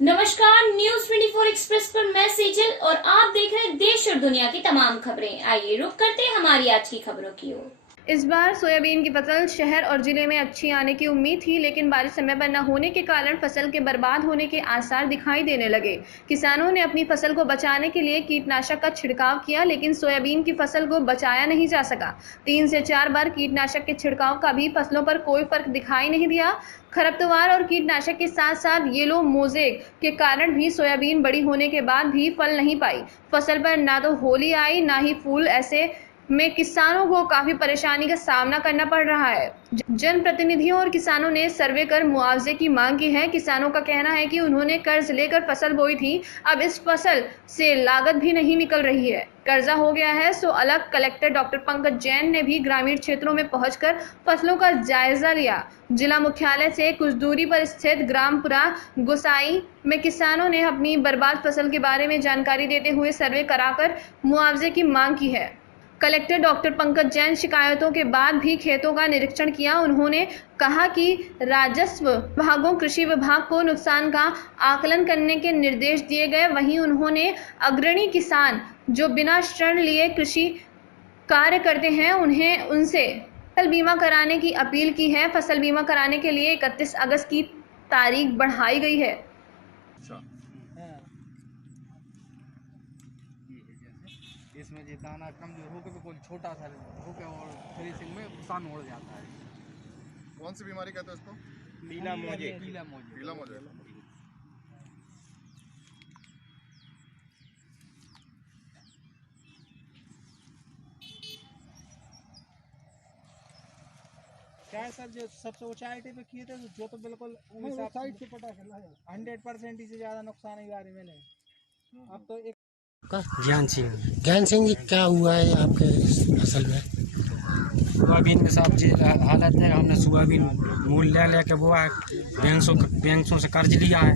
नमस्कार, news 24 express पर मैं सेजल और आप देख रहे हैं देश और दुनिया की तमाम खबरें। आइए रुक करते हैं हमारी आज की खबरों की ओर। इस बार सोयाबीन की फसल शहर और जिले में अच्छी आने की उम्मीद थी, लेकिन बारिश समय पर न होने के कारण फसल के बर्बाद होने के आसार दिखाई देने लगे। किसानों ने अपनी फसल को बचाने के लिए कीटनाशक का छिड़काव किया, लेकिन सोयाबीन की फसल को बचाया नहीं जा सका। 3 से 4 बार कीटनाशक के छिड़काव का भी फसलों पर कोई फर्क दिखाई नहीं दिया। खरपतवार और कीटनाशक के साथ साथ येलो मोज़ेक के कारण भी सोयाबीन बड़ी होने के बाद भी फल नहीं पाई। फसल पर ना तो होली आई ना ही फूल, ऐसे में किसानों को काफी परेशानी का सामना करना पड़ रहा है। जनप्रतिनिधियों और किसानों ने सर्वे कर मुआवजे की मांग की है। किसानों का कहना है कि उन्होंने कर्ज लेकर फसल बोई थी, अब इस फसल से लागत भी नहीं निकल रही है, कर्जा हो गया है। सो अलग कलेक्टर डॉक्टर पंकज जैन ने भी ग्रामीण क्षेत्रों में पहुंचकर फसलों का जायजा लिया। जिला मुख्यालय से कुछ दूरी पर स्थित ग्रामपुरा गोसाई में किसानों ने अपनी बर्बाद फसल के बारे में जानकारी देते हुए सर्वे कराकर मुआवजे की मांग की है। कलेक्टर डॉक्टर पंकज जैन शिकायतों के बाद भी खेतों का निरीक्षण किया। उन्होंने कहा कि राजस्व विभागों कृषि विभाग को नुकसान का आकलन करने के निर्देश दिए गए। वहीं उन्होंने अग्रणी किसान जो बिना ऋण लिए कृषि कार्य करते हैं उनसे फसल बीमा कराने की अपील की है। फसल बीमा कराने के लिए 31 अगस्त की तारीख बढ़ाई गई है। इसमें ये दाना कमजोर होकर बिल्कुल छोटा सा होकर और फिनिशिंग में नुकसान हो जाता है। कौन सी बीमारी कहते हैं इसको? पीला मोजे। पीला मोजे। क्या है सर, जो सबसे ऊंचाई पे किए थे जो तो बिल्कुल साइड से पटा 100% से ज्यादा नुकसान ही बारे में नहीं। अब तो एक ज्ञान सिंह जी, क्या हुआ है आपके फसल में? सोयाबीन में साहब जी हालत है, हमने सोयाबीन मूल ले के बोआ है, बैंकों से कर्ज लिया है,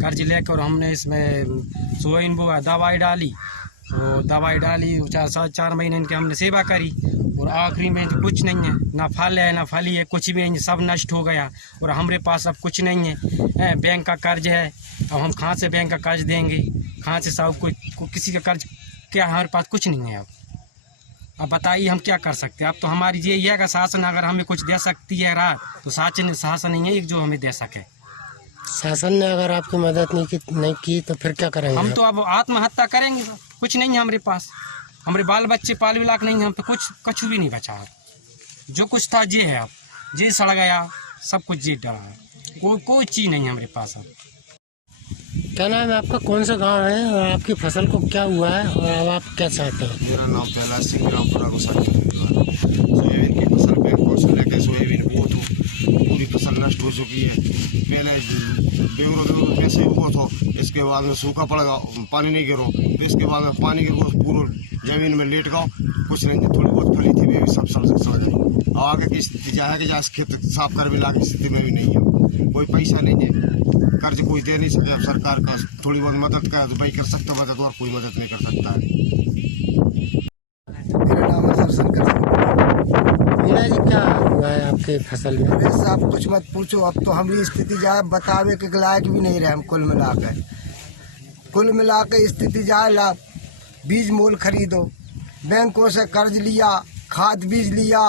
कर्ज लेकर हमने इसमें सोयाबीन बोआ, दवाई डाली, वो दवाई डाली 4 महीने इनकी हमने सेवा करी और आखिरी में तो कुछ नहीं है, ना फल है ना फली है, कुछ भी नहीं, सब नष्ट हो गया और हमारे पास अब कुछ नहीं है। बैंक का कर्ज है, अब हम कहाँ से बैंक का कर्ज देंगे, कहाँ से सब कोई किसी का कर्ज, क्या हमारे पास कुछ नहीं है। अब बताइए हम क्या कर सकते हैं। अब तो हमारी ये है कि शासन अगर हमें कुछ दे सकती है रात, तो शासन नहीं है जो हमें दे सके। शासन ने अगर आपकी मदद नहीं की तो फिर क्या करेंगे? हम तो अब आत्महत्या करेंगे, कुछ नहीं है हमारे पास, हमारे बाल बच्चे पाल विलाक नहीं है, हम तो कुछ भी नहीं बचा। जो कुछ था ये है, अब ये सड़ गया, सब कुछ ये डरा है, कोई चीज़ नहीं है हमारे पास अब। क्या नाम है आपका, कौन सा गांव है और आपकी फसल को क्या हुआ है और अब आप क्या चाहते हैं? मेरा नाम कैलाश सिंह, ग्रामपुरा गोसाई। सोयाबीन की फसल बैंकों से लेकर सोयाबीन बहुत पूरी फसल नष्ट हो चुकी है। पहले बेंगलोर पैसे उगो तो इसके बाद में सूखा पड़ेगा, पानी नहीं गिरो, इसके बाद में पानी गिरो पूरा जमीन में लेट गओ, कुछ नहीं, थोड़ी बहुत फली थी भी सब सड़ गई। आगे की स्थिति है कि जहाँ खेत साफ कर भी लागे स्थिति में भी नहीं है, कोई पैसा नहीं है, कर्ज कोई दे नहीं सके। अब सरकार का थोड़ी बहुत मदद का तो भाई कर सकता मदद, और कोई मदद नहीं कर सकता है। मेरा नाम है सर शंकर सिंह। मीना जी, क्या हुआ है आपके फसल में? अरे साहब कुछ मत पूछो, अब तो हमारी स्थिति जाए बतावे के लायक भी नहीं रहे हम। कुल मिला के स्थिति जाए, बीज मूल खरीदो, बैंकों से कर्ज लिया, खाद बीज लिया,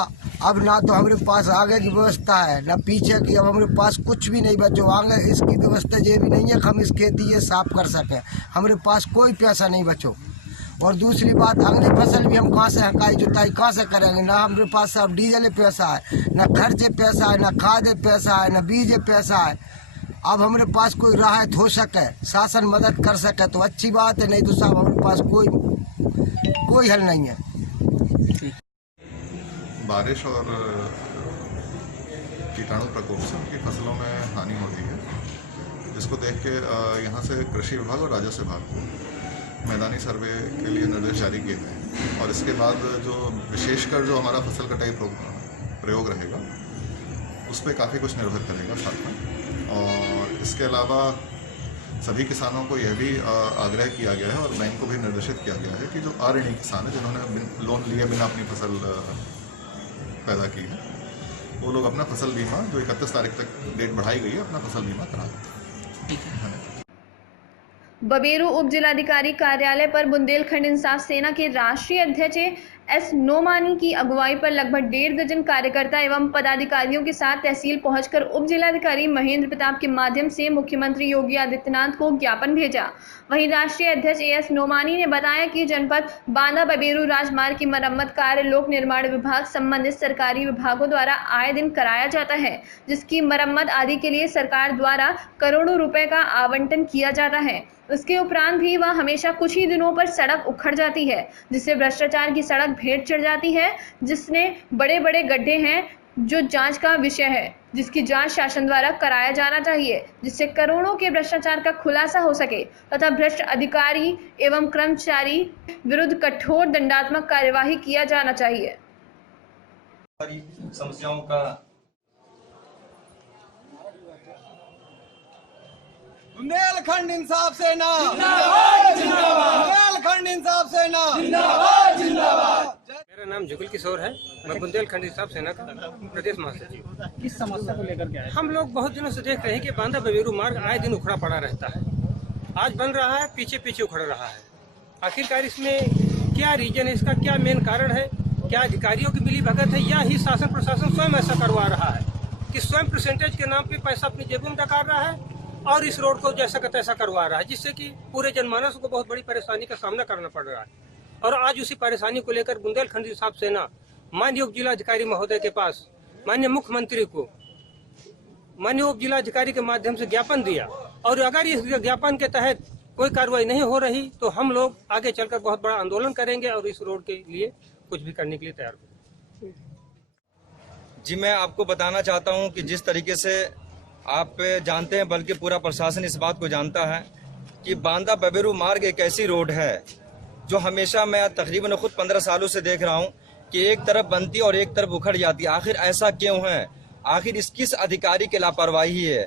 अब ना तो हमारे पास आगे की व्यवस्था है ना पीछे की। अब हमारे पास कुछ भी नहीं बचो, आगे इसकी व्यवस्था ये भी नहीं है कि हम इस खेती ये साफ कर सकें। हमारे पास कोई पैसा नहीं बचो। और दूसरी बात, अगली फसल भी हम कहाँ से हकाई जुताई कहाँ से करेंगे? ना हमारे पास सब डीजल पैसा है, ना खर्चे पैसा है, ना खाद पैसा है, ना बीज पैसा है। अब हमारे पास कोई राहत हो सके, शासन मदद कर सके तो अच्छी बात है, नहीं तो साहब हमारे पास कोई हल नहीं है। बारिश और कीटाणु प्रकोप से उनकी फसलों में हानि होती है, जिसको देख के यहाँ से कृषि विभाग और राजस्व विभाग को मैदानी सर्वे के लिए निर्देश जारी किए गए हैं। और इसके बाद जो विशेषकर जो हमारा फसल कटाई प्रयोग रहेगा उस पर काफ़ी कुछ निर्भर करेगा साथ में। और इसके अलावा सभी किसानों को यह भी आग्रह किया गया है और बैंक को भी निर्देशित किया गया है कि जो अऋणी किसान है, जिन्होंने लोन लिए बिना अपनी फसल पैदा की है, वो लोग अपना फसल बीमा, जो 31 तारीख तक डेट बढ़ाई गई है, अपना फसल बीमा करा दें। बबेरू उप जिलाधिकारी कार्यालय पर बुंदेलखंड इंसाफ सेना के राष्ट्रीय अध्यक्ष एस नोमानी की अगुवाई पर लगभग 1.5 दर्जन कार्यकर्ता एवं पदाधिकारियों के साथ तहसील पहुंचकर उप जिलाधिकारी महेंद्र प्रताप के माध्यम से मुख्यमंत्री योगी आदित्यनाथ को ज्ञापन भेजा। वहीं राष्ट्रीय अध्यक्ष एस नोमानी ने बताया कि जनपद बांदा बबेरू राजमार्ग की मरम्मत कार्य लोक निर्माण विभाग संबंधित सरकारी विभागों द्वारा आए दिन कराया जाता है, जिसकी मरम्मत आदि के लिए सरकार द्वारा करोड़ों रुपए का आवंटन किया जाता है। उसके उपरांत भी वह हमेशा कुछ ही दिनों पर सड़क उखड़ जाती है, जिससे भ्रष्टाचार की सड़क भेंट चढ़ जाती है, जिसमें बड़े बड़े गड्ढे हैं, जो जांच का विषय है, जिसकी जांच शासन द्वारा कराया जाना चाहिए, जिससे करोड़ों के भ्रष्टाचार का खुलासा हो सके तथा भ्रष्ट अधिकारी एवं कर्मचारी विरुद्ध कठोर दंडात्मक कार्यवाही किया जाना चाहिए। समस्याओं का बुंदेलखंड इंसाफ सेना जिंदाबाद, जिंदाबाद। बुंदेलखंड इंसाफ सेना जिंदाबाद, जिंदाबाद। मेरा नाम जुगल किशोर है। मैं बुंदेलखंड इंसाफ सेना का प्रदेश महासचिव। किस समस्या को लेकर के आए? हम लोग बहुत दिनों से देख रहे हैं कि बांदा बबेरू मार्ग आए दिन उखड़ा पड़ा रहता है। आज बन रहा है, पीछे पीछे उखड़ रहा है। आखिरकार इसमें क्या रीजन है, इसका क्या मेन कारण है? क्या अधिकारियों की मिली भगत है या ही शासन प्रशासन स्वयं ऐसा करवा रहा है कि स्वयं परसेंटेज के नाम पे पैसा अपनी जेबों में डकार रहा है और इस रोड को जैसा का तैसा करवा रहा है, जिससे कि पूरे जनमानस को बहुत बड़ी परेशानी का सामना करना पड़ रहा है। और आज उसी परेशानी को लेकर बुंदेलखंड इंसाफ सेना माननीय उप जिलाधिकारी महोदय के पास माननीय मुख्यमंत्री को माननीय उप जिलाधिकारी के माध्यम से ज्ञापन दिया, और अगर इस ज्ञापन के तहत कोई कार्रवाई नहीं हो रही तो हम लोग आगे चलकर बहुत बड़ा आंदोलन करेंगे और इस रोड के लिए कुछ भी करने के लिए तैयार हैं। जी, मैं आपको बताना चाहता हूं कि जिस तरीके से आप जानते हैं, बल्कि पूरा प्रशासन इस बात को जानता है कि बांदा बबेरू मार्ग एक ऐसी रोड है जो हमेशा मैं तकरीबन खुद 15 सालों से देख रहा हूं कि एक तरफ बनती है और एक तरफ उखड़ जाती है। आखिर ऐसा क्यों है? आखिर इस किस अधिकारी की लापरवाही है?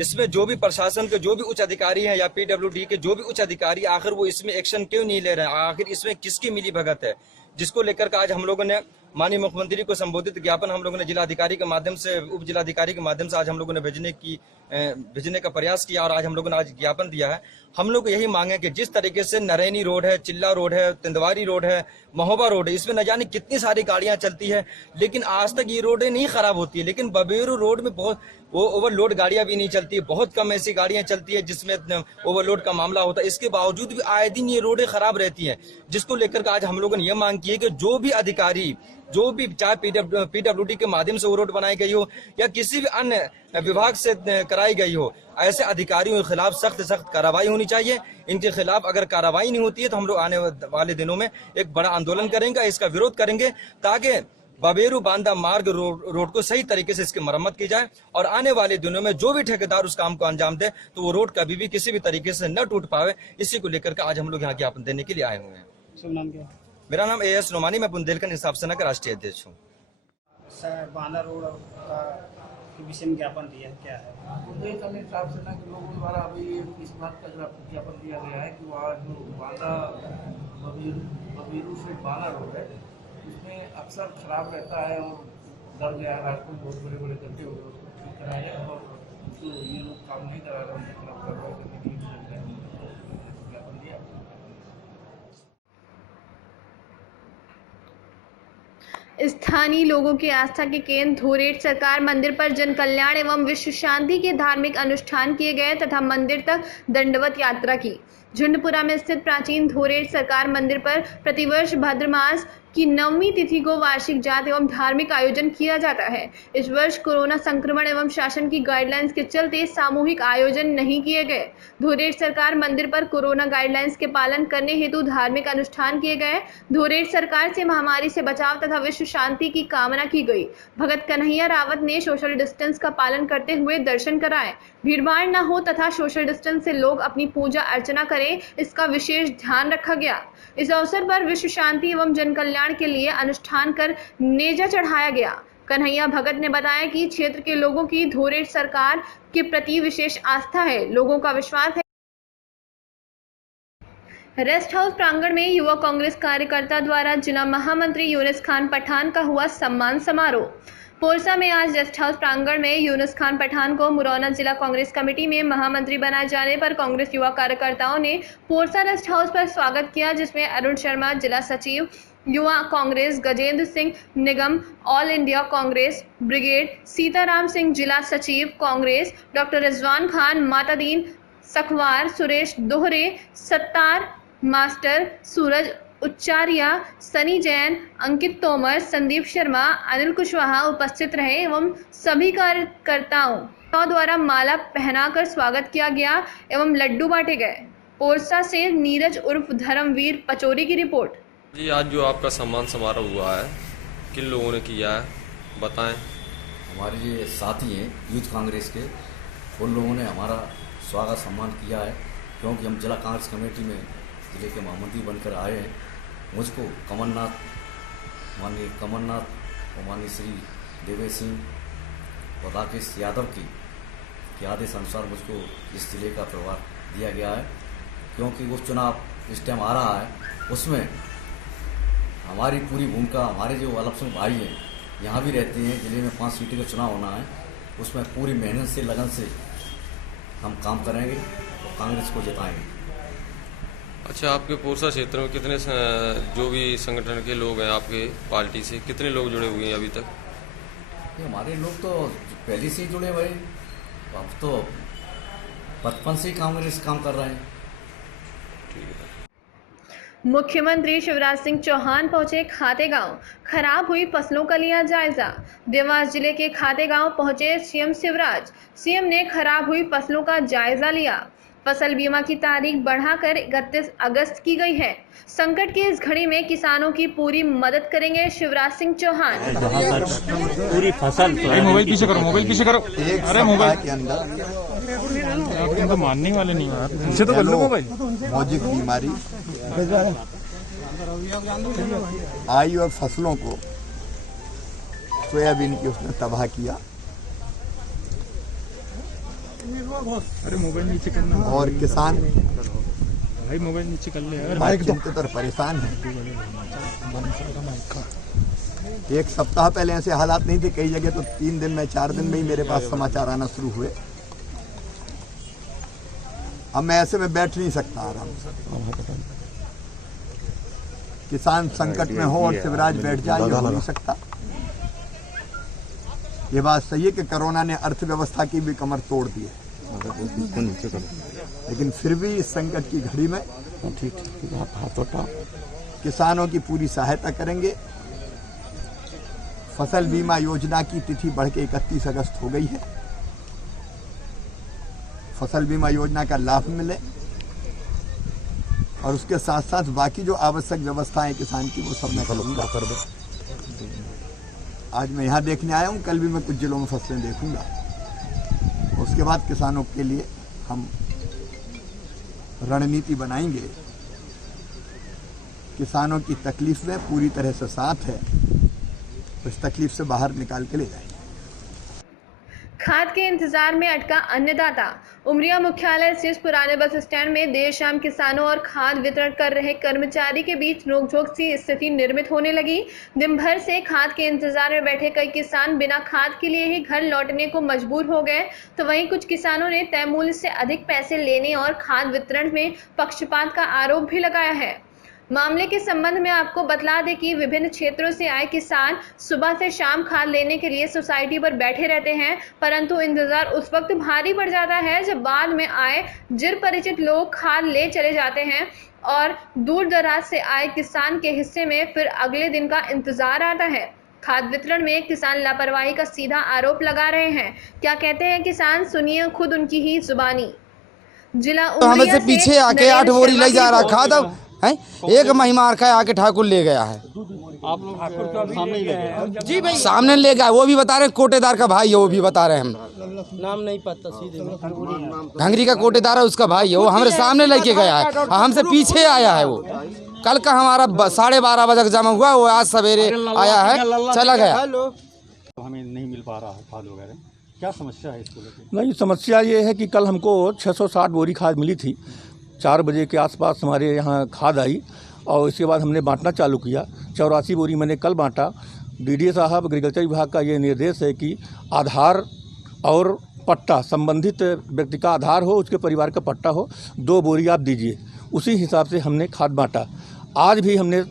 इसमें जो भी प्रशासन के जो भी उच्च अधिकारी हैं या PWD के जो भी उच्च अधिकारी, आखिर वो इसमें एक्शन क्यों नहीं ले रहे हैं? आखिर इसमें किसकी मिली भगत है? जिसको लेकर के आज हम लोगों ने माननीय मुख्यमंत्री को संबोधित ज्ञापन हम लोगों ने जिलाधिकारी के माध्यम से, उप जिलाधिकारी के माध्यम से आज हम लोगों ने भेजने का प्रयास किया और आज हम लोगों ने आज ज्ञापन दिया है। हम लोग यही मांगे कि जिस तरीके से नरैनी रोड है, चिल्ला रोड है, तिंदवारी रोड है, महोबा रोड है, इसमें न जाने कितनी सारी गाड़ियां चलती है, लेकिन आज तक ये रोडें नहीं खराब होती है। लेकिन बबेरू रोड में बहुत वो ओवरलोड गाड़ियां भी नहीं चलती है, बहुत कम ऐसी गाड़ियां चलती है जिसमें ओवरलोड का मामला होता है। इसके बावजूद भी आए दिन ये रोडें खराब रहती हैं, जिसको लेकर आज हम लोगों ने ये मांग की है कि जो भी अधिकारी, जो भी चाहे PWD के माध्यम से वो रोड बनाई गई हो या किसी भी अन्य विभाग से कराई गई हो, ऐसे अधिकारियों के खिलाफ सख्त कार्रवाई होनी चाहिए। इनके खिलाफ अगर कार्रवाई नहीं होती है तो हम लोग आने वाले दिनों में एक बड़ा आंदोलन करेंगे, इसका विरोध करेंगे, ताकि बबेरू बांदा मार्ग रोड को सही तरीके से इसकी मरम्मत की जाए और आने वाले दिनों में जो भी ठेकेदार उस काम को अंजाम दे तो वो रोड कभी भी किसी भी तरीके से न टूट पावे। इसी को लेकर के आज हम लोग यहाँ ज्ञापन देने के लिए आए हुए हैं। शुभ नाम क्या है? मेरा नाम AS नोमानी, मैं बुंदेलखंड इंसाफ सेना का राष्ट्रीय अध्यक्ष हूँ। सर, बांदा रोड के विषय में ज्ञापन दिया, क्या है? बुंदेलखंड इंसाफ सेना के लोगों द्वारा अभी इस बात का ज्ञापन दिया गया है कि वहाँ जो बांदा बबेरू से बांदा रोड है, उसमें अक्सर खराब रहता है और दब गया है, रास्ते में बहुत बड़े बड़े गड्ढे हो गए, उसको ठीक कराया और जो ये लोग काम नहीं करा रहे उनके खिलाफ कार्रवाई करने के लिए ज्ञापन दिया। स्थानीय लोगों की आस्था के केंद्र धोरेट सरकार मंदिर पर जन कल्याण एवं विश्व शांति के धार्मिक अनुष्ठान किए गए तथा मंदिर तक दंडवत यात्रा की। झुंडपुरा में स्थित प्राचीन धोरेट सरकार मंदिर पर प्रतिवर्ष भाद्र मास की 9वीं तिथि को वार्षिक जात एवं धार्मिक आयोजन किया जाता है। इस वर्ष कोरोना संक्रमण एवं शासन की गाइडलाइंस के चलते सामूहिक आयोजन नहीं किए गए। धोरेट सरकार मंदिर पर कोरोना गाइडलाइंस के पालन करने हेतु धार्मिक अनुष्ठान किए गए। धोरेट सरकार से महामारी से बचाव तथा विश्व शांति की कामना की गई। भगत कन्हैया रावत ने सोशल डिस्टेंस का पालन करते हुए दर्शन कराए। भीड़भाड़ न हो तथा सोशल डिस्टेंस से लोग अपनी पूजा अर्चना करें, इसका विशेष ध्यान रखा गया। इस अवसर पर विश्व शांति एवं जन कल्याण के लिए अनुष्ठान कर नेजा चढ़ाया गया। कन्हैया भगत ने बताया कि क्षेत्र के लोगों की धोरेट सरकार के प्रति विशेष आस्था है, लोगों का विश्वास है। रेस्ट हाउस प्रांगण में युवा कांग्रेस कार्यकर्ता द्वारा जिला महामंत्री यूनिस खान पठान का हुआ सम्मान समारोह। पोरसा में आज रेस्ट हाउस प्रांगण में यूनुस खान पठान को मुरौना जिला कांग्रेस कमेटी में महामंत्री बनाए जाने पर कांग्रेस युवा कार्यकर्ताओं ने पोरसा रेस्ट हाउस पर स्वागत किया, जिसमें अरुण शर्मा जिला सचिव युवा Congress, Gajendra Singh Nigam all India Congress brigade, Sitaram Singh जिला सचिव कांग्रेस, डॉक्टर रिजवान खान मातादीन सखवार, सुरेश दोहरे, सत्तार मास्टर, सूरज उच्चारिया, सनी जैन, अंकित तोमर, संदीप शर्मा, अनिल कुशवाहा उपस्थित रहे एवं सभी कार्यकर्ताओं द्वारा माला पहनाकर स्वागत किया गया एवं लड्डू बांटे गए। पोरसा से नीरज उर्फ धर्मवीर पचौरी की रिपोर्ट। जी, आज जो आपका सम्मान समारोह हुआ है, किन लोगों ने किया है, बताएं। हमारे ये साथी हैं यूथ कांग्रेस के, उन लोगों ने हमारा स्वागत सम्मान किया है, क्योंकि हम जिला कांग्रेस कमेटी में जिले के महामंत्री बनकर आए हैं। मुझको माननीय कमलनाथ और माननीय श्री देवेश सिंह और राकेश यादव के आदेश अनुसार मुझको इस जिले का प्रभार दिया गया है, क्योंकि वो चुनाव इस टाइम आ रहा है, उसमें हमारी पूरी भूमिका, हमारे जो अल्पसंख्यक भाई हैं यहाँ भी रहते हैं, जिले में 5 सीटों का चुनाव होना है, उसमें पूरी मेहनत से लगन से हम काम करेंगे और कांग्रेस को जिताएंगे। अच्छा, आपके पोरसा क्षेत्र में कितने जो भी संगठन के लोग हैं आपके पार्टी से, कितने लोग जुड़े हुए हैं अभी तक? हमारे लोग तो पहले से ही जुड़े हुए, अब तो बचपन से ही कांग्रेस काम कर रहे हैं। ठीक है। मुख्यमंत्री शिवराज सिंह चौहान पहुंचे खातेगांव, खराब हुई फसलों का लिया जायजा। देवास जिले के खातेगांव पहुंचे सीएम शिवराज। सीएम ने खराब हुई फसलों का जायजा लिया। फसल बीमा की तारीख बढ़ाकर 31 अगस्त की गई है। संकट की इस घड़ी में किसानों की पूरी मदद करेंगे शिवराज सिंह चौहान। पूरी फसल मोबाइल पीछे करो, मोबाइल पीछे करो। अरे मोबाइल के अंदर तो मानने वाले नहीं है, पीछे तो कर लो मोबाइल। मौजिक बीमारी आई और फसलों को सोयाबीन की उसने तबाह किया। अरे मोबाइल नीचे करना। और किसान भाई मोबाइल नीचे कर ले यार। चिंतित और परेशान है। एक सप्ताह पहले ऐसे हालात नहीं थे, कई जगह तो 3 दिन में 4 दिन में ही मेरे पास समाचार आना शुरू हुए। अब मैं ऐसे में बैठ नहीं सकता आराम से। किसान संकट में हो और शिवराज बैठ जाए, ये हो नहीं सकता। ये बात सही है कि कोरोना ने अर्थव्यवस्था की भी कमर तोड़ दी है, लेकिन फिर भी इस संकट की घड़ी में किसानों की पूरी सहायता करेंगे। फसल बीमा योजना की तिथि बढ़ के 31 अगस्त हो गई है। फसल बीमा योजना का लाभ मिले और उसके साथ साथ बाकी जो आवश्यक व्यवस्थाएं किसान की वो सब मैं करूँगा। आज मैं यहाँ देखने आया हूँ, कल भी मैं कुछ जिलों में फसलें देखूंगा। उसके बाद किसानों के लिए हम रणनीति बनाएंगे। किसानों की तकलीफ में पूरी तरह से साथ है, इस तकलीफ से बाहर निकाल के ले जाएंगे। खाद के इंतजार में अटका अन्नदाता। उमरिया मुख्यालय स्थित पुराने बस स्टैंड में देर शाम किसानों और खाद वितरण कर रहे कर्मचारी के बीच नोकझोंक सी स्थिति निर्मित होने लगी। दिन भर से खाद के इंतजार में बैठे कई किसान बिना खाद के लिए ही घर लौटने को मजबूर हो गए, तो वहीं कुछ किसानों ने तय मूल्य से अधिक पैसे लेने और खाद वितरण में पक्षपात का आरोप भी लगाया है। मामले के संबंध में आपको बतला दें कि विभिन्न क्षेत्रों से आए किसान सुबह से शाम खाद लेने के लिए सोसाइटी पर बैठे रहते हैं, परंतु इंतजार उस वक्त भारी पड़ जाता है जब बाद में आए चिर परिचित लोग खाद ले चले जाते हैं और दूर दराज से आए किसान के हिस्से में फिर अगले दिन का इंतजार आता है। खाद वितरण में किसान लापरवाही का सीधा आरोप लगा रहे हैं। क्या कहते हैं किसान, सुनिए खुद उनकी ही जुबानी। जिला हमें से पीछे आके 8 बोरी ले जा रहा खाद है, एक महिमार का आके ठाकुर ले गया है। आप लोग सामने ही ले गए? जी भाई सामने ले गया, वो भी बता रहे कोटेदार का भाई है, वो भी बता रहे हैं। हम नाम नहीं पता, सीधे घंगरी का कोटेदार है, उसका भाई है, वो हमारे सामने लेके गया है, हमसे पीछे आया है। वो कल का हमारा 12:30 बजे जमा हुआ, वो आज सवेरे आया है, चला गया। हमें नहीं मिल पा रहा है खाद वगैरह, क्या समस्या है इसको लेकर? नहीं, समस्या ये है कि कल हमको 660 बोरी खाद मिली थी। 4 बजे के आसपास हमारे यहाँ खाद आई और इसके बाद हमने बांटना चालू किया। 84 बोरी मैंने कल बांटा डीडीए साहब एग्रीकल्चर विभाग का ये निर्देश है कि आधार और पट्टा, संबंधित व्यक्ति का आधार हो, उसके परिवार का पट्टा हो, 2 बोरी आप दीजिए। उसी हिसाब से हमने खाद बांटा। आज भी हमने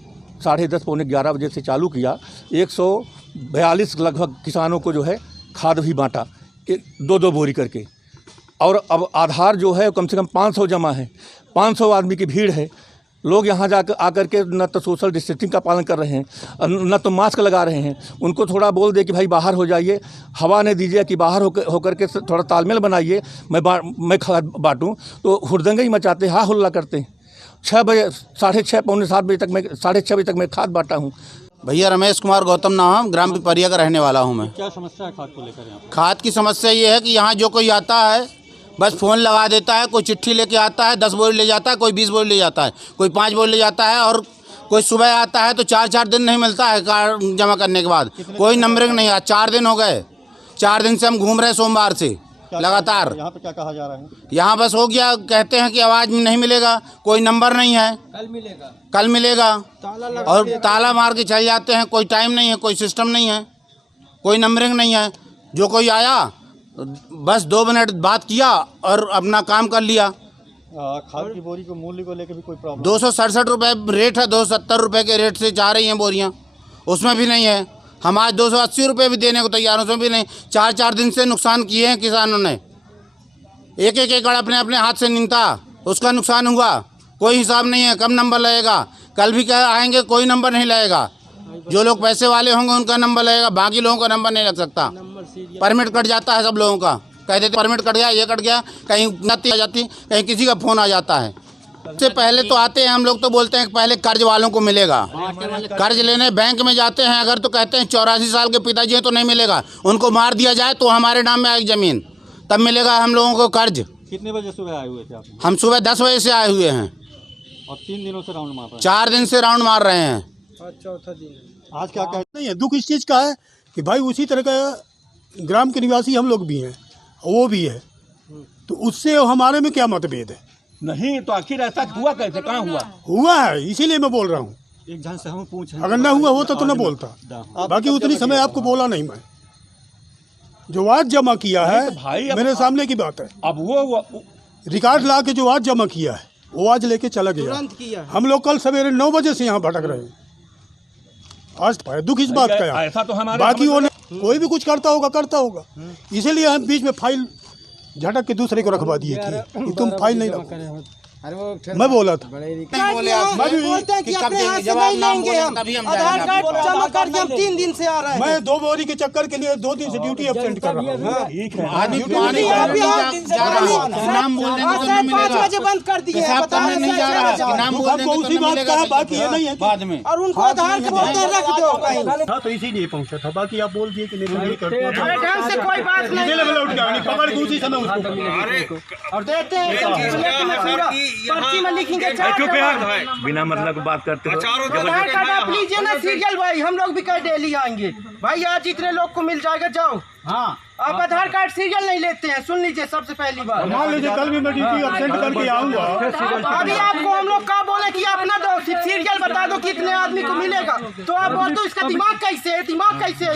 10:30 पौने 11 बजे से चालू किया। 142 लगभग किसानों को जो है खाद भी बांटा, 2-2 बोरी करके। और अब आधार जो है कम से कम 500 जमा है, 500 आदमी की भीड़ है। लोग यहाँ जाकर आकर के न तो सोशल डिस्टेंसिंग का पालन कर रहे हैं, न तो मास्क लगा रहे हैं। उनको थोड़ा बोल दे कि भाई बाहर हो जाइए, हवा ने दीजिए कि बाहर होकर के थोड़ा तालमेल बनाइए, मैं खाद बांटूँ, तो हुड़दंगे मचाते, हा हुल्ला करते हैं। 6 बजे 6:30 पौने 7 बजे तक मैं 6:30 बजे तक मैं खाद बांटा हूँ। भैया रमेश कुमार गौतम नाम, ग्राम पिपरिया का रहने वाला हूँ मैं। क्या समस्या है खाद को लेकर यहाँ? खाद की समस्या ये है कि यहाँ जो कोई आता है बस फ़ोन लगा देता है, कोई चिट्ठी लेके आता है, 10 बोरी ले जाता है, कोई 20 बोरी ले जाता है, कोई 5 बोरी ले जाता है, और कोई सुबह आता है तो 4-4 दिन नहीं मिलता है कार्ड जमा करने के बाद। कोई नंबरिंग नहीं है। 4 दिन हो गए, 4 दिन से हम घूम रहे हैं सोमवार से लगातार। यहाँ पे क्या कहा जा रहा है? यहाँ बस हो गया, कहते हैं कि आवाज़ नहीं मिलेगा, कोई नंबर नहीं है, कल मिलेगा, और ताला मार के चले जाते हैं। कोई टाइम नहीं है, कोई सिस्टम नहीं है, कोई नंबरिंग नहीं है। जो कोई आया बस 2 मिनट बात किया और अपना काम कर लिया। खाद की बोरी को मूल्य को लेकर भी कोई प्रॉब्लम? 267 रुपये रेट है, 270 रुपये के रेट से जा रही हैं बोरियां, उसमें भी नहीं है। हम आज 280 रुपये भी देने को तैयार, उसमें भी नहीं। 4-4 दिन से नुकसान किए हैं किसानों ने। एक एकड़ अपने अपने हाथ से नींदा, उसका नुकसान हुआ। कोई हिसाब नहीं है, कब नंबर लगेगा। कल भी क्या आएंगे, कोई नंबर नहीं लगेगा। जो लोग पैसे वाले होंगे उनका नंबर लगेगा, बाकी लोगों का नंबर नहीं लग सकता। परमिट कट जाता है सब लोगों का, कह देते परमिट कट गया, ये कट गया, कहीं नती आ जाती, कहीं किसी का फ़ोन आ जाता है। सबसे पहले तो आते हैं हम लोग तो बोलते हैं कि पहले कर्ज वालों को मिलेगा। कर्ज लेने बैंक में जाते हैं अगर तो कहते हैं 84 साल के पिताजी हैं तो नहीं मिलेगा, उनको मार दिया जाए तो हमारे नाम में आएगी ज़मीन, तब मिलेगा हम लोगों को कर्ज। कितने बजे सुबह आए हुए थे आप? हम सुबह 10 बजे से आए हुए हैं और 3 दिनों से राउंड मार रहे हैं? 4 दिन से राउंड मार रहे हैं। चौथा दिन आज क्या कहते नहीं है। दुख इस चीज़ का है कि भाई उसी तरह का ग्राम के निवासी हम लोग भी हैं, वो भी है, तो उससे हमारे में क्या मतभेद है? नहीं तो आखिर ऐसा हुआ कैसे, कहाँ हुआ? हुआ है, इसीलिए मैं बोल रहा हूँ। एक जन से हम पूछ, अगर ना हुआ होता तो ना बोलता। बाकी उतनी समय आपको बोला नहीं मैं। जो आज जमा किया है भाई मेरे सामने की बात है। अब वो रिकॉर्ड ला के जो आज जमा किया है वो आज लेके चला गया। हम लोग कल सवेरे 9 बजे से यहाँ भटक रहे हैं। आज दुख इस बात का है। ऐसा तो हमारे बाकी वो कोई भी कुछ करता होगा। इसीलिए हम बीच में फाइल झटक के दूसरे को रखवा दिए थे कि तुम फाइल नहीं रखो। मैं बोला था, बोलते हैं कि अपने हाथ से नहीं लेंगे हम, आधार कार्ड जमा करके हम 3 दिन से आ रहे हैं। मैं 2 बोरी के चक्कर के लिए 2 दिन से ड्यूटी एब्सेंट कर रहा हूँ। ठीक है, 5 बजे बंद कर दिए आपको उसी बात का, बाकी ये नहीं है बाद में। और उनको आधार के बोलते रख दो कहीं। हाँ तो इसीलिए पहुँचा था, बाकी आप बोल दिए कि नहीं करते। ढंग से कोई बात नहीं, पकड़ के उसी समय उसको और देते हैं पर्ची में लिखेंगे। बिना मतलब की बात करते हो। आधार कार्ड आप लीजिए ना सीरियल भाई, हम लोग भी कल डेली आएंगे भाई। आज इतने लोग को मिल जाएगा, जाओ। हाँ आप आधार कार्ड सीरियल नहीं लेते हैं, सुन लीजिए सबसे पहली बार। मान लीजिए कल भी मैं ड्यूटी एब्सेंट करके आऊँगा। अभी आपको हम लोग क्या बोले कि आप ना दो, सीरियल बता दो कितने आदमी को मिलेगा, तो आप बोल दो इसका दिमाग कैसे है, दिमाग कैसे है?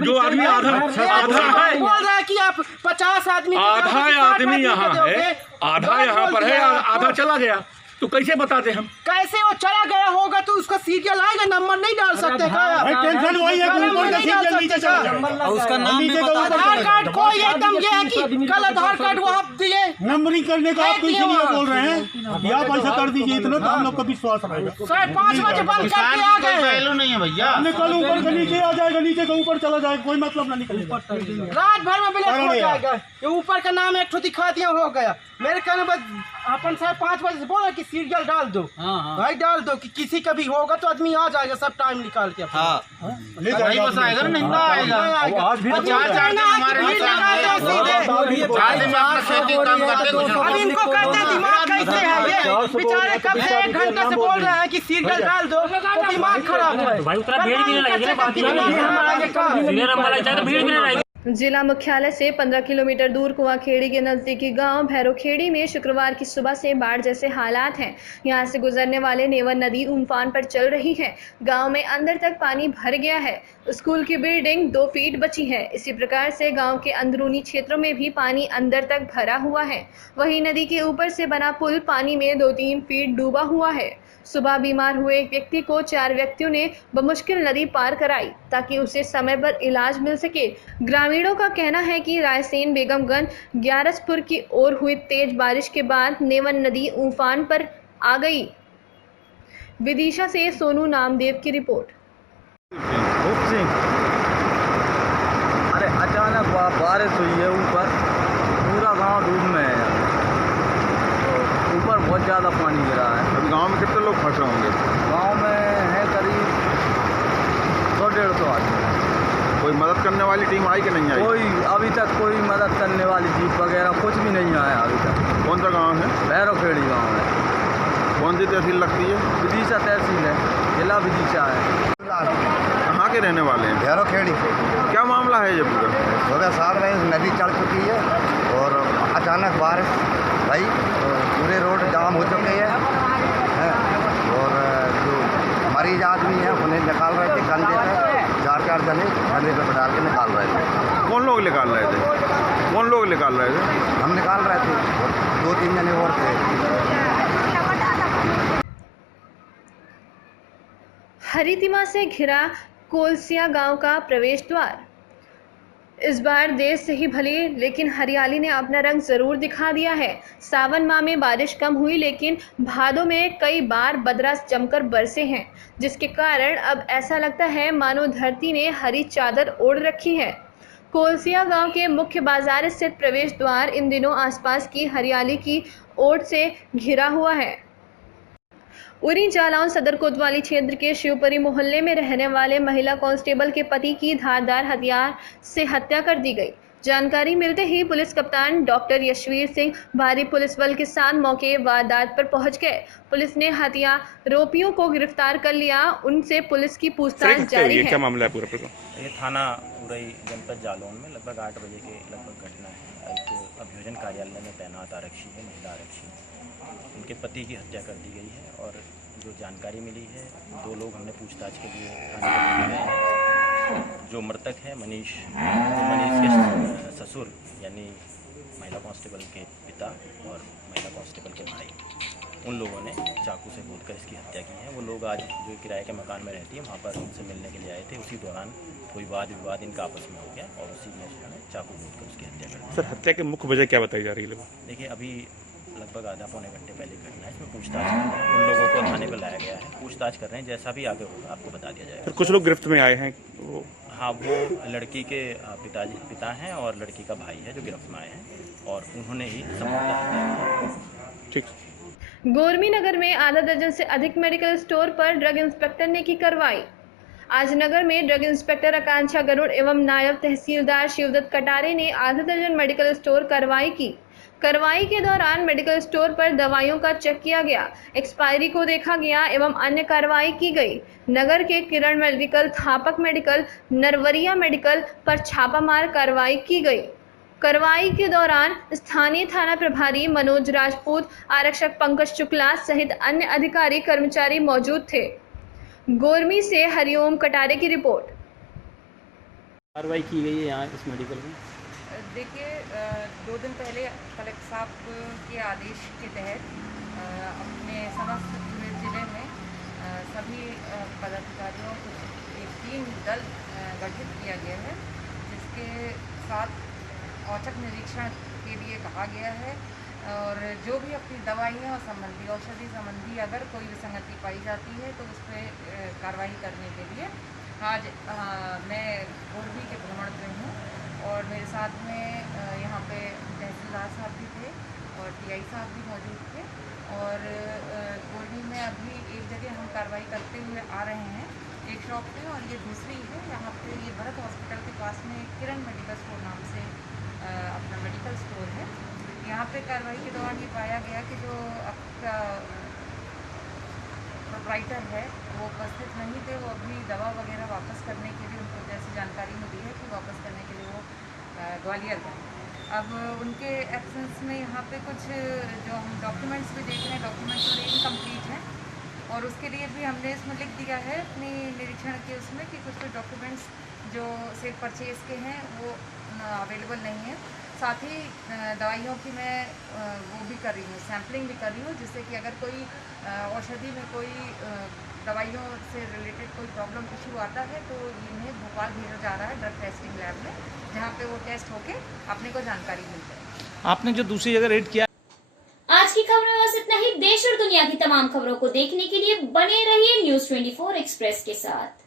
जो आदमी आधा बोल रहा है कि आप 50 आदमी, आधा आदमी यहाँ है, आधा यहाँ पर है, आधा चला गया, तो कैसे बताते हम? कैसे वो चला गया होगा तो उसका सीरियल आएगा, नंबर नहीं डाल सकते क्या? टेंशन वही है कि ऊपर का सीरियल नीचे चला जाएगा, उसका नाम आधार कार्ड कोई एकदम ये है कि कल आधार कार्ड वो आप दिए नंबरिंग करने का, आप इसीलिए बोल रहे हैं आप ऐसा कर दीजिए इतना, तो हम लोग का विश्वास रहेगा। 5:30 बजे बंद करके आ गए नहीं है भैया, कल ऊपर का नीचे आ जाएगा, नीचे का ऊपर चला जाएगा, कोई मतलब ना निकलेगा। रात भर में ब्लैक हो जाएगा। ये ऊपर का नाम एक ठो दिखा दिया, हो गया। मेरे कहने बस अपन साहब 5 बजे से बोला कि सीरियल डाल दो। भाई डाल दो कि किसी का भी होगा तो आदमी आ जाएगा सब टाइम निकाल के। नहीं बस आएगा ना, नहीं आएगा। अब इनको कहते हैं दिमाग कैसे है ये, बेचारे कब से 1 घंटे से बोल रहे हैं कि सीरियल डाल दो, तो दिमाग खराब है। भाई उतना भीड़ भी नहीं लगेगी ना, जिला मुख्यालय से 15 किलोमीटर दूर कुआंखेड़ी के नजदीकी गांव भैरोखेड़ी में शुक्रवार की सुबह से बाढ़ जैसे हालात हैं। यहां से गुजरने वाले नेवन नदी उम्फान पर चल रही है। गांव में अंदर तक पानी भर गया है। स्कूल की बिल्डिंग 2 फीट बची है। इसी प्रकार से गांव के अंदरूनी क्षेत्रों में भी पानी अंदर तक भरा हुआ है। वहीं नदी के ऊपर से बना पुल पानी में 2-3 फीट डूबा हुआ है। सुबह बीमार हुए एक व्यक्ति को 4 व्यक्तियों ने बमुश्किल नदी पार कराई ताकि उसे समय पर इलाज मिल सके। ग्रामीणों का कहना है कि रायसेन बेगमगंज ग्यारसपुर की ओर हुई तेज बारिश के बाद नेवन नदी उफान पर आ गई। विदिशा से सोनू नामदेव की रिपोर्ट। अरे अचानक बारिश हुई है, ऊपर पूरा गांव डूब में है। ऊपर बहुत ज़्यादा पानी गिरा है। अभी गांव में कितने लोग फंसे होंगे? गांव में है करीब 100-150 आदमी। कोई मदद करने वाली टीम आई कि नहीं आई? कोई अभी तक कोई मदद करने वाली जीप वगैरह कुछ भी नहीं आया अभी तक। कौन सा गांव है? भैरोखेड़ी गांव है। कौन सी तहसील लगती है? विदिशा तहसील है, जिला विदिशा है। कहाँ के रहने वाले हैं? भैरोखेड़ी। क्या मामला है ये पूरा? सुबह 7 बजे नदी चढ़ चुकी है और अचानक बारिश भाई पूरे रोड जाम हो चुके हैं और जो मरीज आदमी है उन्हें निकाल रहे थे कंधे पे, 4 जने कंधे पे डाल के निकाल रहे थे। कौन लोग निकाल रहे थे? कौन लोग निकाल रहे थे? हम निकाल रहे थे, 2-3 जने और थे। हरितिमा से घिरा कोलसिया गांव का प्रवेश द्वार। इस बार देर से ही भले लेकिन हरियाली ने अपना रंग जरूर दिखा दिया है। सावन माह में बारिश कम हुई लेकिन भादों में कई बार बदरा जमकर बरसे हैं, जिसके कारण अब ऐसा लगता है मानो धरती ने हरी चादर ओढ़ रखी है। कोलसिया गांव के मुख्य बाजार स्थित प्रवेश द्वार इन दिनों आसपास की हरियाली की ओट से घिरा हुआ है। उरी जालौन सदर कोतवाली क्षेत्र के शिवपुरी मोहल्ले में रहने वाले महिला कांस्टेबल के पति की धारदार हथियार से हत्या कर दी गई। जानकारी मिलते ही पुलिस कप्तान डॉक्टर यशवीर सिंह भारी पुलिस बल के साथ मौके वारदात पर पहुंच गए। पुलिस ने हत्यारोपियों को गिरफ्तार कर लिया। उनसे पुलिस की पूछताछ जारी है। क्या मामला है पूरा? ये थाना उरई जनपद जालौन में लगभग 8 बजे के लगभग घटना है। एक अभियोजन कार्यालय में तैनात आरक्षी है, महिला आरक्षी, उनके पति की हत्या कर दी गई है। और जो जानकारी मिली है, 2 लोग हमने पूछताछ के लिए थाने में गए हैं। जो मृतक है मनीष के ससुर यानी महिला कांस्टेबल के पिता और महिला कांस्टेबल के भाई, उन लोगों ने चाकू से गोदकर इसकी हत्या की है। वो लोग आज जो किराए के मकान में रहती है वहाँ पर उनसे मिलने के लिए आए थे। उसी दौरान कोई वाद विवाद इनका आपस में हो गया और उसी में उन्होंने चाकू गोदकर उसकी हत्या कर दी। सर, हत्या की मुख्य वजह क्या बताई जा रही है? देखिए, अभी लगभग आधा-पौने घंटे पहले घटना है। इसमें पूछताछ कर रहे हैं, उन लोगों को थाने पर लाया गया है, पूछताछ कर रहे हैं। जैसा भी आगे होगा आपको बता दिया जाएगा। सर, कुछ लोग गिरफ्त में आए हैं। हाँ, वो लड़की के पिता हैं और लड़की का भाई है जो गिरफ्त में आए हैं और उन्होंने ही संभवतः हत्या की। ठीक। गोरमी नगर में आधा दर्जन से अधिक मेडिकल स्टोर पर ड्रग इंस्पेक्टर ने की कार्रवाई। आज नगर में ड्रग इंस्पेक्टर आकांक्षा गरुड़ एवं नायब तहसीलदार शिवदत्त कटारे ने आधा दर्जन मेडिकल स्टोर कार्रवाई की। कार्रवाई के दौरान मेडिकल स्टोर पर दवाइयों का चेक किया गया, एक्सपायरी को देखा गया एवं अन्य कार्रवाई की गई। नगर के किरण मेडिकल, थापक मेडिकल, नरवरिया मेडिकल पर छापामार कार्रवाई की गई। कार्रवाई के दौरान स्थानीय थाना प्रभारी मनोज राजपूत, आरक्षक पंकज शुक्ला सहित अन्य अधिकारी कर्मचारी मौजूद थे। गोरमी से हरिओम कटारे की रिपोर्ट। कार्रवाई की गई है यहाँ इस मेडिकल में। देखिए, 2 दिन पहले कलेक्टर साहब के आदेश के तहत अपने समस्त जिले में सभी पदाधिकारियों को एक 3 दल गठित किया गया है, जिसके साथ औचक निरीक्षण के लिए कहा गया है और जो भी अपनी दवाइयाँ संबंधी, औषधि संबंधी अगर कोई विसंगति पाई जाती है तो उस पर कार्रवाई करने के लिए आज मैं गोरमी के भ्रमण पर हूँ और मेरे साथ में यहाँ पे तहसीलदार साहब भी थे और टीआई साहब भी मौजूद थे। और गोरमी में अभी एक जगह हम कार्रवाई करते हुए आ रहे हैं, एक शॉप पे, और ये दूसरी है यहाँ पे, ये भरत हॉस्पिटल के पास में किरण मेडिकल स्टोर नाम से अपना मेडिकल स्टोर है। यहाँ पे कार्रवाई के दौरान ये पाया गया कि जो आपका प्रोप्राइटर है वो उपस्थित नहीं थे। वो अभी दवा वगैरह वापस करने के लिए, उनको जैसी जानकारी मिली है कि वापस करने के लिए वो ग्वालियर में। अब उनके एब्सेंस में यहाँ पे कुछ जो हम डॉक्यूमेंट्स भी देख रहे हैं, डॉक्यूमेंट्स थोड़े इनकम्प्लीट हैं और उसके लिए भी हमने इसमें लिख दिया है अपनी निरीक्षण के उसमें कि कुछ डॉक्यूमेंट्स जो सेल परचेज के हैं वो अवेलेबल नहीं है। साथ ही दवाइयों की मैं वो भी कर रही हूँ, सैम्पलिंग भी कर रही हूँ, जिससे कि अगर कोई औषधि में कोई दवाइयों से रिलेटेड कोई प्रॉब्लम इशू आता है तो इन्हें भोपाल भेजा जा रहा है ड्रग टेस्टिंग लैब में, जहाँ पे वो टेस्ट होके अपने को जानकारी मिल जाए। आपने जो दूसरी जगह रेड किया। आज की खबरों में बस इतना ही। देश और दुनिया की तमाम खबरों को देखने के लिए बने रहिए न्यूज़ 24 एक्सप्रेस के साथ।